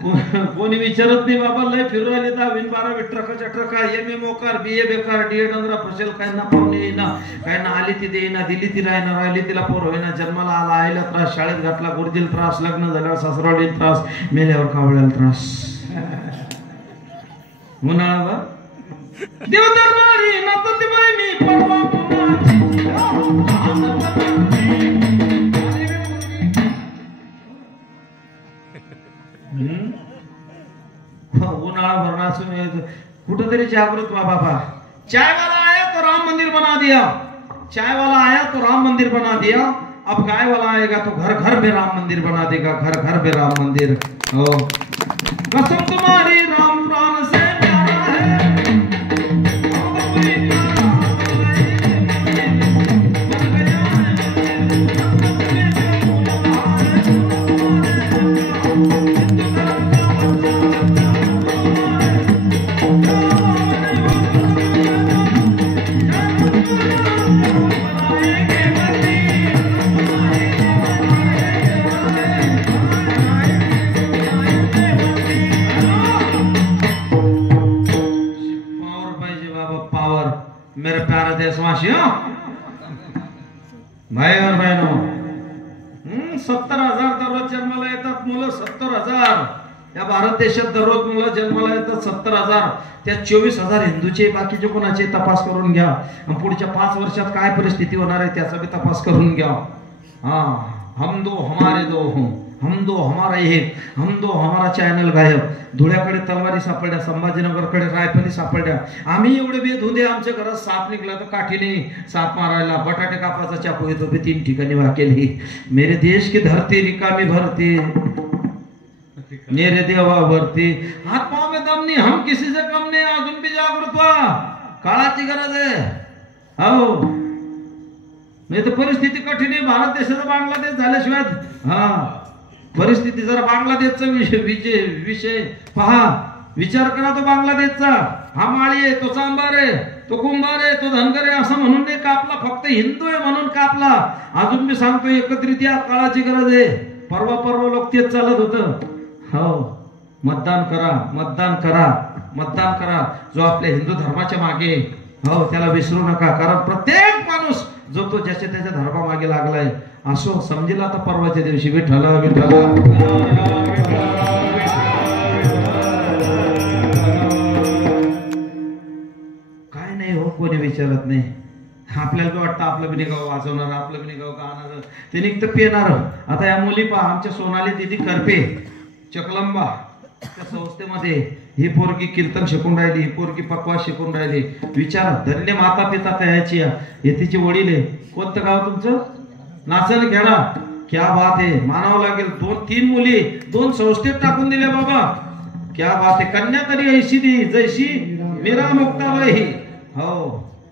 कोणी विचारत नाही बाबा लय फिरू राहिले 10 12 ट्रकाच्या ट्रका एम ए मोकार BA बेकार DA डंगरा फसेल काय ना पाहुणे ना काय ना आली ती देईना दिली ती राहिना राहिली तिला पोर होईना जन्माला आला आईला त्रास शाळेत घातला गुरुजीला त्रास लग्न झाल्यावर सासरवाडीला त्रास मेल्यावर कावळ्याला त्रास उन्हाळा देव दरबारी नाचती बाई मी परवा उन्हाळा भरना कुठेतरी जागृत व्हा बाबा चाय वाला आया तो राम मंदिर बना दिया चाय वाला आया तो राम मंदिर बना दिया अब गाय वाला आएगा तो घर घर में राम मंदिर बना देगा घर घर में राम मंदिर हो कसम तुम्हारी राम प्राण से प्यारा है मेरे प्यारे देशवासियों भाई और बहनों 70,000 दररोज जन्माला येतात मुलं 70,000 या भारत देशात दररोज मुलं जन्माला येतात 70,000 त्या 24,000 हिंदूचे बाकीचे कोणाचे तपास करून घ्या आणि पुढच्या 5 वर्षात काय परिस्थिती होणार आहे त्याचा भी तपास करून घ्या हाँ हम दो हमारे दो हम दो हमारा एक हम दो हमारा चॅनल गायब धुळ्याकडे तलवारी सापडल्या संभाजीनगरकडे रायफली सापडल्या आम्ही एवढे बेद होते आमच्या घरात साप निघला तर काठीने साप मारायला बटाटे कापाचा चाकू येतो 3 ठिकाणी वाकेली मेरे देश की धरती रिकामी भरती मेरे देवा भरती हाथ पांव में दम नहीं हम किसी से कम नहीं अजून भी जागृत व्हा काळाची गरज आहे हो नाही तर परिस्थिती कठीण आहे भारत देशाचा बांगलादेश झाल्याशिवाय हा परिस्थिती जरा बांगलादेशचा विषय पहा विचार करा तो बांगलादेशचा हा माळी आहे तो चांबार आहे तो कुंभार आहे तो धनगर आहे असं म्हणून नाही कापला फक्त हिंदू आहे म्हणून कापला अजून मी सांगतो एकत्रित या काळाची गरज आहे परवा लोक तेच चालत होतं हो मतदान करा मतदान करा मतदान करा जो आपल्या हिंदू धर्माच्या मागे हो त्याला विसरू नका कारण प्रत्येक माणूस जो तो ज्याच्या त्याच्या धर्मा मागे लागलाय असो समजेल आता परवाच्या दिवशी विठ्ठला विठ्ठला काय नाही हो कोणी विचारत नाही आपल्याला वाटतं आपलं बी गाव वाजवणार आपलं बी गाव गाणार ते निघतं पिणार आता या मुली पहा आमच्या सोनाली दीदी करपे चकलंबा त्या संस्थेमध्ये ही पोरगी कीर्तन शिकून राहिली ही पोरगी पकवास शिकून राहिली विचार धन्य माता पिता तयाची हे तिची वडील आहे कोणतं गाव तुमचं नाचन घेडा क्या बात आहे मानावं लागेल 2-3 मुली 2 संस्थेत टाकून दिल्या बाबा क्या बात आहे कन्या तरी ऐशी दी जैशी मीरा मुक्ताबाई हो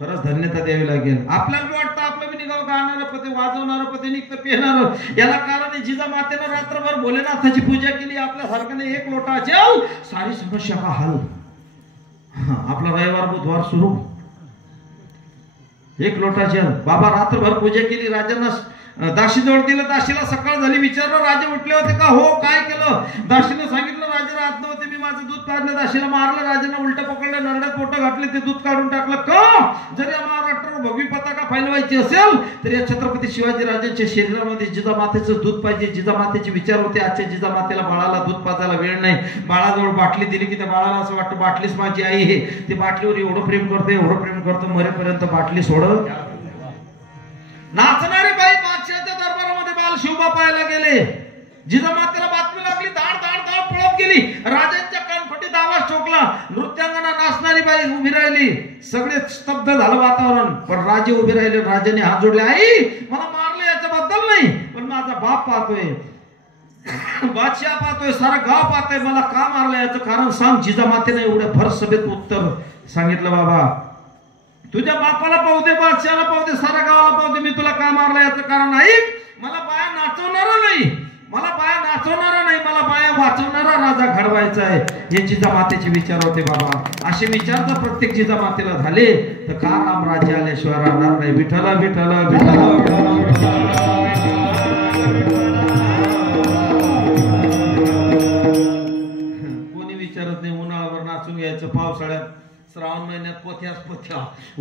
खरंच धन्यता द्यावी लागेल आपल्याला वाटतं आपलं बी निघाव गाणार पती वाजवणार पती निघतं पिणार याला कारण जिजामातेनं रात्रभर भोलेनाथाची पूजा केली आपल्या सारख्याने 1 लोटा जल सारी समस्या का हल आपला रविवार बुधवार सुरू 1 लोटा जल बाबा रात्रभर पूजा केली राजांना दाशीजवळ दिलं दाशीला सकाळ झाली विचारलं राजे उठले होते का हो काय केलं दाशीने सांगितलं राजाला आत नव्हते मी माझं दूध काढलं दाशीला मारलं राजांना उलट पकडलं नरड्यात पोटं घातले ते दूध काढून टाकलं का जर या महाराष्ट्रावर भगवी पताका फैलवायची असेल तर या छत्रपती शिवाजी राजांच्या शरीरामध्ये जिजामातेचं दूध पाहिजे जिजामातेचे विचार होते आजच्या जिजामातेला बाळाला दूध पाजायला वेळ नाही बाळाजवळ बाटली दिली की त्या बाळाला असं वाटतं बाटलीच माझी आई आहे ते बाटलीवर एवढं प्रेम करतो मरेपर्यंत बाटली सोड नाचणारे बाई बादशाहच्या दरबारामध्ये बाल शिवबा पाहायला गेले जिजामातेला बातमी लागली धाड धाड धाड पळत गेली राजांच्या कानफटीत आवाज ठोकला नृत्यांगना नाचणारी बाई उभी राहिली सगळे स्तब्ध झालं वातावरण पण राजे उभे राहिले राजाने हात जोडले आई मला मारले याच्याबद्दल नाही पण माझा बाप पाहतोय बादशाह पाहतोय सारा गाव पाहतोय मला का मारलं याचं कारण सांग जिजामातेने एवढ्या भर सभेत उत्तर सांगितलं बाबा तुझ्या बापाला पाहू दे बादशाहला पाहू दे सारा गावाला पाहू दे मी तुला का मारलं याचं कारण नाही मला बाया नाचवणारा नाही मला बाया वाचवणारा राजा घडवायचा आहे हे जिजामातेचे विचार होते बाबा असे विचार जर प्रत्येक जिजामातेला झाले तर का राम राज्य आल्याशिवाय राहणार नाही विठ्ठला विठ्ठला विठ्ठला पावसाळ्यात श्रावण महिन्यात पोथ्या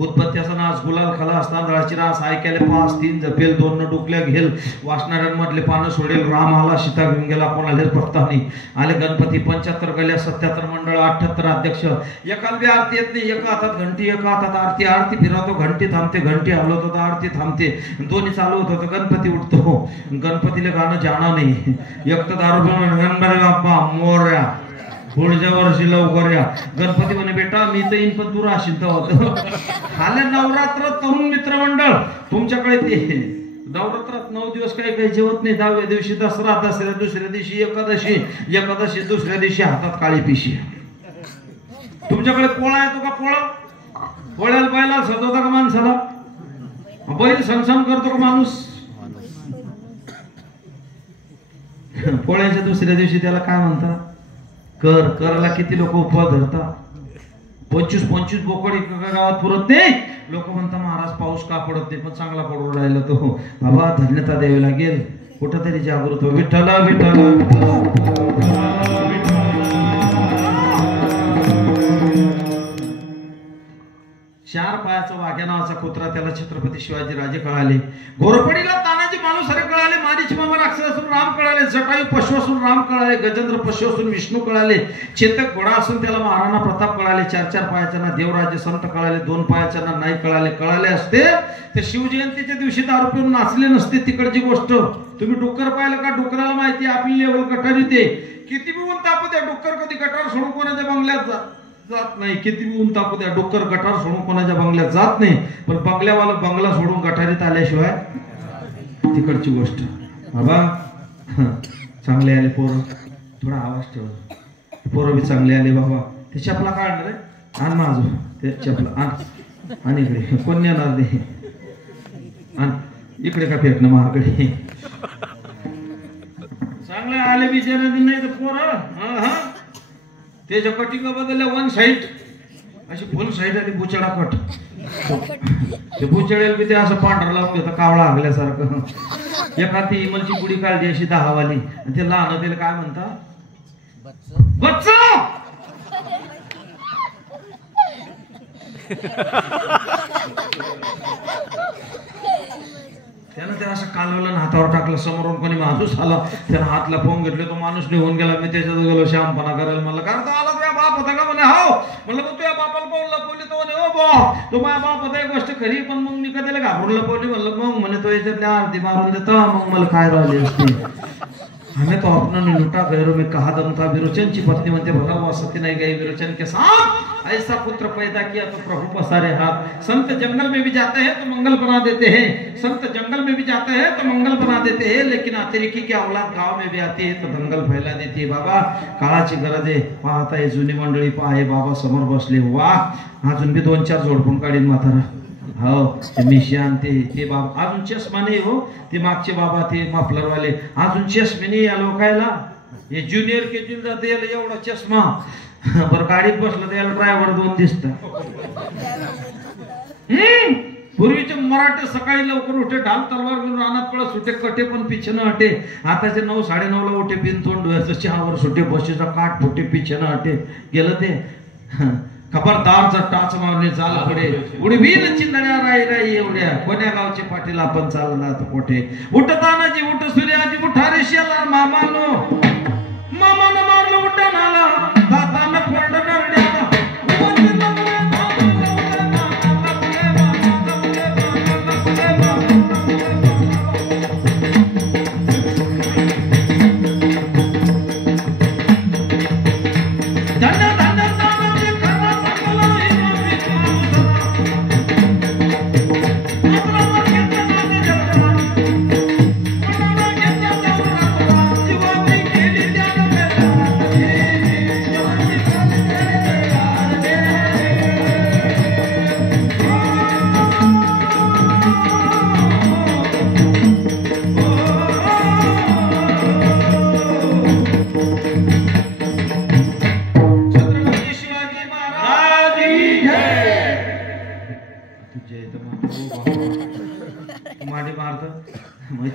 उत्पत्त्याचा नाच गुलाल खाला तांदळाची रास ऐकायला 5 3 जपेल 2 न डुकल्या घेल वाचणाऱ्यांमधले पानं सोडेल राम आला सीता घेऊन गेला कोणालेच पत्ता नाही आले गणपती 75 गल्या 77 मंडळ 78 अध्यक्ष एकाल बी आरती येत नाही एका हातात घंटी एका हातात आरती फिरवतो घंटी थांबते घंटी हलवतो तर आरती थांबते दोन्ही चालू होतं तर गणपती उठतो गणपतीला गाणं जाणं नाही एक तर दारू गणपती बाप्पा मोरया पुढच्या वर्षी लवकर या गणपती म्हणे बेटा मी तर येईन पण तू राशील तर होतं आले नवरात्र तरुण मित्रमंडळ तुमच्याकडे ते नवरात्रात 9 दिवस काही जेवत नाही 10व्या दिवशी दसरा दुसऱ्या दिवशी एकादशी दुसऱ्या दिवशी हातात काळी पिशी तुमच्याकडे पोळा येतो का पोळ्याला बैला सजवता का माणसाला बैल सणसण करतो का माणूस पोळ्याच्या दुसऱ्या दिवशी त्याला काय म्हणतात कराला किती लोक उपवास धरतात 25 बोकड एका गावात पुरत नाही लोक म्हणतात महाराज पाऊस का पडत नाही पण चांगला पडून राहिला तो बाबा धन्यता द्यावी लागेल कुठंतरी जागृत हो विठ्ठला चार पायाचा वाघ्या नावाचा कुत्रा त्याला छत्रपती शिवाजी राजे कळाले घोरपडीला तानाजी मालुसरे कळाले मारीच मामा राक्षस असून राम कळाले जटायू पशु असून राम कळाले गजेंद्र पशु असून विष्णू कळाले चेतक घोडा असून त्याला महाराणा प्रताप कळाले 4 पायाच्या देवराजे संत कळाले 2 पायाच्या नाही कळाले असते ते शिवजयंतीच्या दिवशी दारू पिऊन नाचले नसते तिकडची गोष्ट तुम्ही डुक्कर पाहिलं का डुकराला माहिती आपली लेवल गटार येते किती बी ऊन तापू द्या डुक्कर कधी गटार सोडून कोणाच्या बंगल्यात जात नाही किती ऊन तापू द्या डुक्कर गटार सोडून कोणाच्या बंगल्यात जात नाही पण बंगल्यावाला बंगला सोडून गटारीत आल्याशिवाय तिकडची गोष्ट बाबा चांगले आले पोरं थोडा आवाज ठेव पोरं बी चांगले आले बाबा ते चपला काढणार आहे आण माझं ते चपला आण इकडे कोण येणार नाही आण इकडे का फेकणं महाकडे चांगले आले बिचारे नाही तर पोरं त्याच्या कटिंग बदलल्या 1 साइड अशी फुल साइड आणि बुचडा कट ते बुचडेल बी ते असं पांढरा लावून घेतं कावळा हागल्यासारखं एका ती इमलची पुडी काढली अशी 10 वाली आणि ते लहान त्याला काय म्हणतात बच्चा त्यानं ते असं कालवलं हातावर टाकलं समोरून कोणी माणूस आला त्यानं हातला फोन घेतले तो माणूस निघून गेला मी त्याच्यात गेलो श्यामपणा करायला मला कारण तो आला तुझ्या बाप होता का म्हणे हो म्हणलं मग तुझ्या बापाला बोलला बोलली तो म्हणे हो बा तो माझ्या बाप होता एक गोष्ट खरी पण मग मी कधी घाबरला बोलली म्हणलं मग म्हणे तो याच्यातल्या आरती मारून देता मग मला काय राहिली असते हमें तो अपना नहीं लुटा गैरों में कहा दम था विरोचन की पत्नी म्हणते भला हुआ सत्य नहीं गई विरोचन के साथ ऐसा पुत्र पैदा किया तो प्रभु पसारे हाथ संत जंगल में भी जाते हैं तो मंगल बना देते हैं संत जंगल में भी जाते हैं तो मंगल बना देते हैं लेकिन अतिरेकी की औलाद गांव में भी आती है तो दंगल फैला देती है बाबा काळाची गरज आहे पाहता हे जुनी मंडळी पाहे बाबा समोर बसले वा अजून बी 2-4 जोडपून काढीन म्हातारा हो ते मिशान ते बाबा अजून चष्मा नाही हो ते मागचे बाबा ते माफलरवाले अजून चष्मे नाही या लोकायला हे ज्युनियर केजीला जाते याला एवढा चष्मा बरं गाडीत बसलं तर याला ड्रायव्हर 2 दिसतात पूर्वीचे मराठे सकाळी लवकर उठे ढाल तलवार घेऊन रानात पळत सुटे कटे पण पिछे न हटे आताचे 9-9:30 ला उठे बिन तोंड धुवायचं चहावर सुटे बशीचा काठ फुटे पिछे न हटे गेलं ते खबरदारचा टाच मारणे चाल पुढे उडवील चिंधड्या राई एवढ्या कोण्या गावचे पाटील आपण चालला तर कोठे उठताना जी उठ सूर्याजी उठा रे शेला मामानो मारलं उड्डाणाला दातानं फोडलं नरड्याला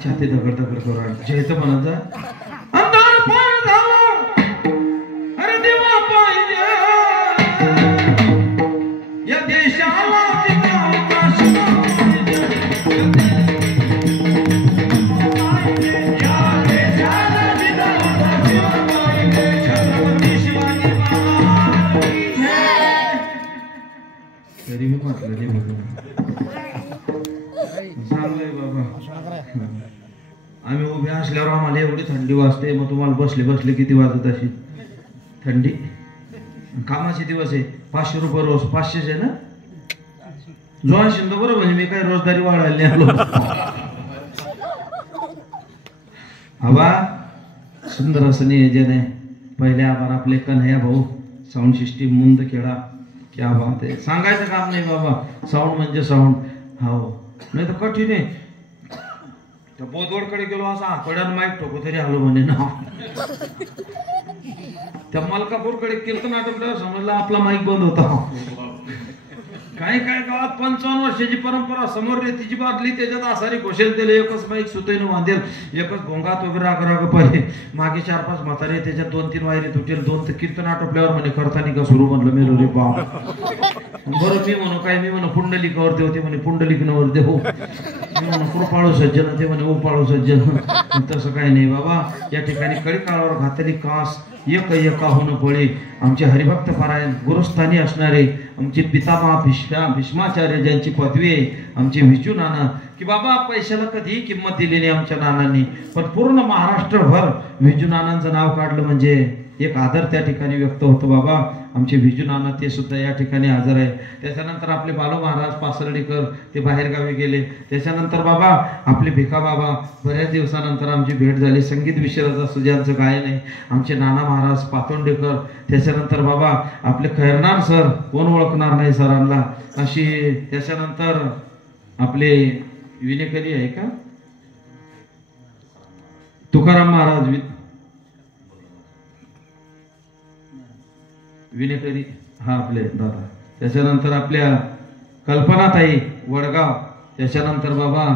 छाती दगड करू जयत म्हणायचा अंधार पार झाला अरे देवा पाहिजे घातलं नाही चांगलंय बाबा. आम्ही उभे असल्यावर आम्हाला एवढी थंडी वाजते, मग तुम्हाला बसले बसले किती वाजत अशी थंडी? कामाचे दिवस आहे, 500 रुपये रोज. 500 आहे ना? जोहा शिंदे बरोबर आहे, मी काही रोजदारी वाढायला नाही आलो. हवा सुंदर असं नियोजन आहे. पहिले आभार आपले कन्हैया भाऊ, साऊंड सिस्टीम मुंदखेडा. क्या बात आहे, सांगायचं काम नाही बाबा. साऊंड म्हणजे साऊंड. हो नाही तर कठीण आहे. त्या बोधवडकडे गेलो, असा आठवड्यानं माईक ठोको तरी आलो म्हणे ना. त्या मलकापूरकडे कीर्तन नाटक समजलं आपला माईक बंद होता. काही काही गावात 55 वर्षाची परंपरा, समोर रेतीची बादली, त्याच्यात आसारी घोषेल दिले, एकच माईक सुतईनं बांधेल, एकच भोंगात वगैरे राग पडे, मागे 4-5 म्हातारे, त्याच्यात 2-3 वायरी तुटेल, 2 कीर्तन आटोपल्यावर म्हणे करतानी का सुरू म्हणलं मेलो रे बाप. बरं मी म्हणू काय, मी म्हणू पुंडलिकावर देव, ते म्हणे पुंडलिकनावर देव. मी म्हणू कृपाळू सज्जन, ते म्हणे उपाळू सज्जन. तसं काही नाही बाबा. या ठिकाणी कडी काळावर घातली कास, एक एका होणं पळे. आमचे हरिभक्त पारायण गुरुस्थानी असणारे आमचे पितामह भीष्माचार्य, ज्यांची पदवी आहे, आमचे विजू नाना, की बाबा पैशाला कधी किंमत दिली नाही आमच्या नानांनी, पण पूर्ण महाराष्ट्रभर विजू नानांचं नाव काढलं म्हणजे एक आदर त्या ठिकाणी व्यक्त होतो बाबा. आमचे विजू नाना ते सुद्धा या ठिकाणी हजर आहे. त्याच्यानंतर आपले बालू महाराज पासर्डीकर, ते बाहेरगावी गेले. त्याच्यानंतर बाबा आपले भिका बाबा, बऱ्याच दिवसानंतर आमची भेट झाली. संगीत विशारद असं ज्यांचं गायन आहे, आमचे नाना महाराज पातोंडेकर. त्याच्यानंतर बाबा आपले खैरनार सर, कोण ओळखणार नाही सरांना अशी. त्याच्यानंतर आपले विनेकरी आहे का तुकाराम महाराज विनेकरी, हा आपले दादा. त्याच्यानंतर आपल्या कल्पनाताई वडगाव. त्याच्यानंतर बाबा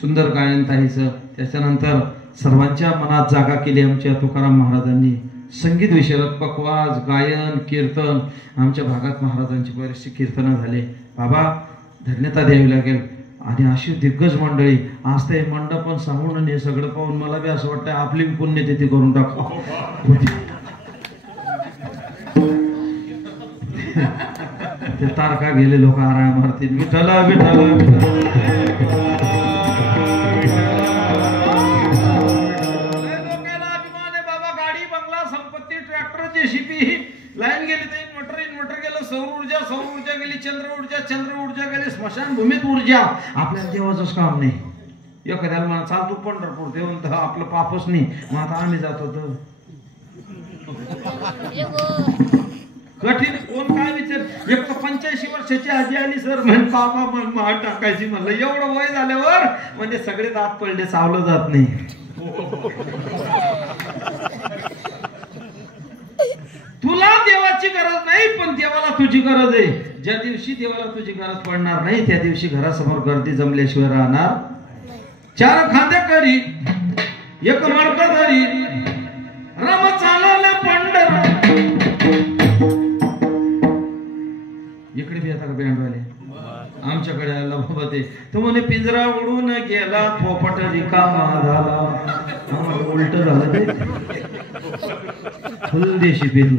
सुंदर गायन ताईचं. त्याच्यानंतर सर्वांच्या मनात जागा केली आमच्या तुकाराम महाराजांनी. संगीत विशारद, पखवाज, गायन, कीर्तन, आमच्या भागात महाराजांची बरीचशी कीर्तनं झाले बाबा. धन्यता द्यावी लागेल. आणि अशी दिग्गज मंडळी. आज ते मंडपन सांगून हे सगळं पाहून मला बी असं वाटतं आपली पुण्यतिथी करून टाका. ते तारका गेले लोक आराम मारतील. विठ्ठल विठ्ठल बाबा. गाडी, बंगला, संपत्ती, ट्रॅक्टर, जेसीबी, लाईन गेली तर इन्व्हर्टर गेलं, सौर ऊर्जा गेली, चंद्र ऊर्जा गेली, स्मशानभूमीत ऊर्जा. आपल्याला देवाचंच काम नाही. एखाद्याला म्हणा चाल तू पंढरपूर, देऊन तर आपलं पापच नाही. मग आता आम्ही जातो तर कठीण. कोण काय विचार. एक तर 85 वर्षाची आजी आली सर म्हण बाबा मग माळ टाकायची. म्हणलं एवढं वय झाल्यावर म्हणजे सगळे दात पडले, चावलं जात नाही. तुला देवाची गरज नाही, पण देवाला तुझी गरज आहे. ज्या दिवशी देवाला तुझी गरज पडणार नाही त्या दिवशी घरासमोर गर्दी जमल्याशिवाय राहणार. 4 खांदे करी एक मडकं धरी, रम चालवलं पंढर. इकडे बी आता बँडवाले आमच्याकडे आला बाबा. ते तो म्हणे पिंजरा उडून गेला, पोपट रिकामा झाला. उलट झालं ते फुल देशी पेरू.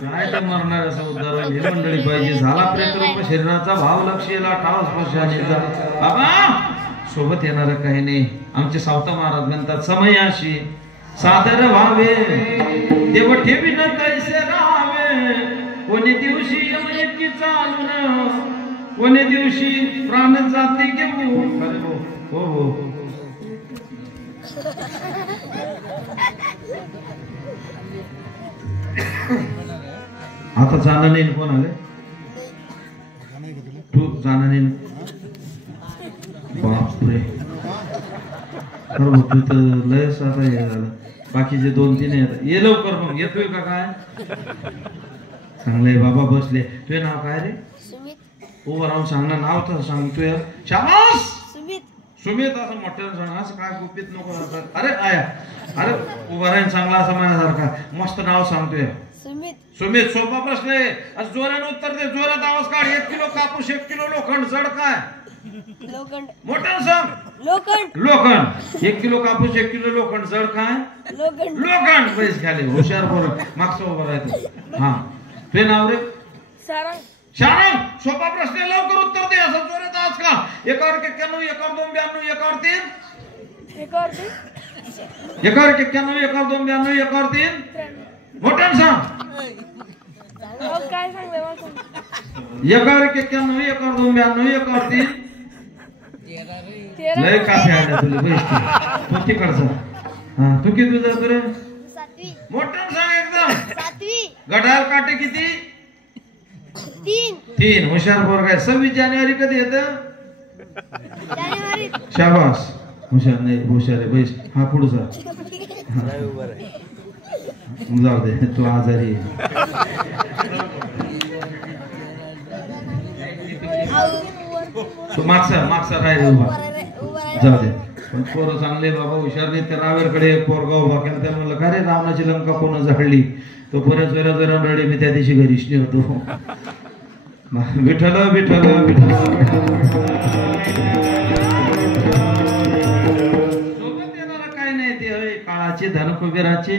काय ते मरणार असं उदाहरण हे मंडळी पाहिजे. झाला प्रेतरूप शरीराचा भाव लक्षेला ठाव स्पर्शानेचा. बाबा सोबत येणार काही नाही. आमचे सावता महाराज म्हणतात समयाशी सादर व्हावे, देव ठेवीन कैसे राहावे. कोणी दिवशी यमनिकी चालून, कोणी दिवशी प्राण जाती घेऊन. हो हो आता जाणं नाही. कोण आले तू? जाणं नाही. बापरे तू तर लयच आता हे झालं. बाकीचे 2-3 येतात. ये लवकर. मग येतोय का काय? चांगलंय बाबा. बसले. तुझे नाव काय रे? उभं राहून सांग ना नाव. तर सांगतोय शाबास सुमित. असं मोठ्यानं सांग. असं काय गुपित नको. अरे आया, अरे उभं राहीन चांगला असं माझ्यासारखा मस्त नाव सांगतोय. सुमित. सोपा प्रश्न आहे. असं जोरानं उत्तर दे. जोरात आवाज काढ. 1 किलो कापूस, 1 किलो लोखंड. जड काय? मोठं सांग. लोखंड. 1 किलो कापूस, 1 किलो लोखंड. जड काय? लोखंड. पैसे खाली. हुशार बरोबर. मागचं उभं राहायचं. हा तुझे नाव रे? शान सोपा प्रश्न लवकर उत्तर दे. असं जोरात आजकाल. 1 91 1 2 92 1 3 1 91 1 2 92 1 3 मोठ्यानं सांग. काय सांगलं 1 91 1 2 92 1 3 लय का खेळायला तुला बैठकी तू तिकडचा. हा तू किती जातो रे? 7वी. मोठ्यानं सांग एकदम. 7वी. घड्याळ काटे किती? 3 हुशार पोरगा आहे. 26 जानेवारी कधी येतं? जानेवारी. शाबास. हुशार नाही हुशार आहे बैस. हा पुढचा जाऊ दे तू आजारी आहे. तू मागचा राहिले उभा जाऊ दे. पण पोरं चांगले बाबा हुशार नाही. त्या रावेरकडे एक पोरगा उभा केला. त्याला म्हणलं का रे रावणाची लंका कोण जाळली? तो बऱ्याच वेळा जरा रडे. मी त्या दिवशी घरीच होतो. विठ्ठल विठ्ठल विठ्ठल सोबत येणारा काय नाही ते काळाचे धन कुबेराचे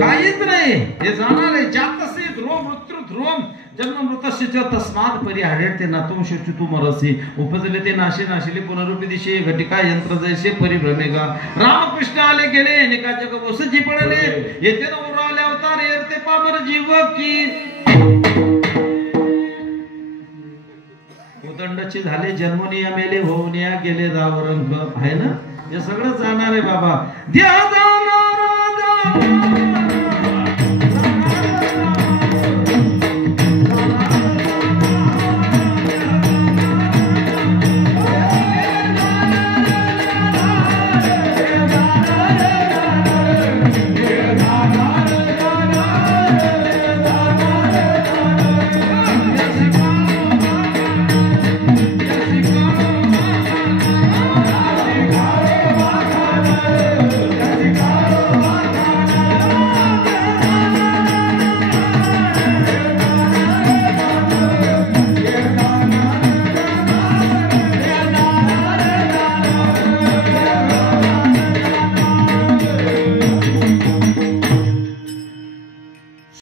काहीच नाही. हे जाणार आहे. जातसे ध्रुव मृत्यू ध्रुवम जन्म मृतस्य च तस्मात् परिहारेते नातुम शुचितुमरसि उपजले ते नाशे नाशिले पुनरुपी दिशे घटिका यंत्र जैसे परिभ्रमेगा. रामकृष्ण आले गेले निका जग वसजी पडले येते न उराले अवतार येते पामर जीव की उदंडचे झाले जन्मनिया मेले होऊनिया गेले रावरंग आहे ना. हे सगळं जाणार आहे बाबा. देह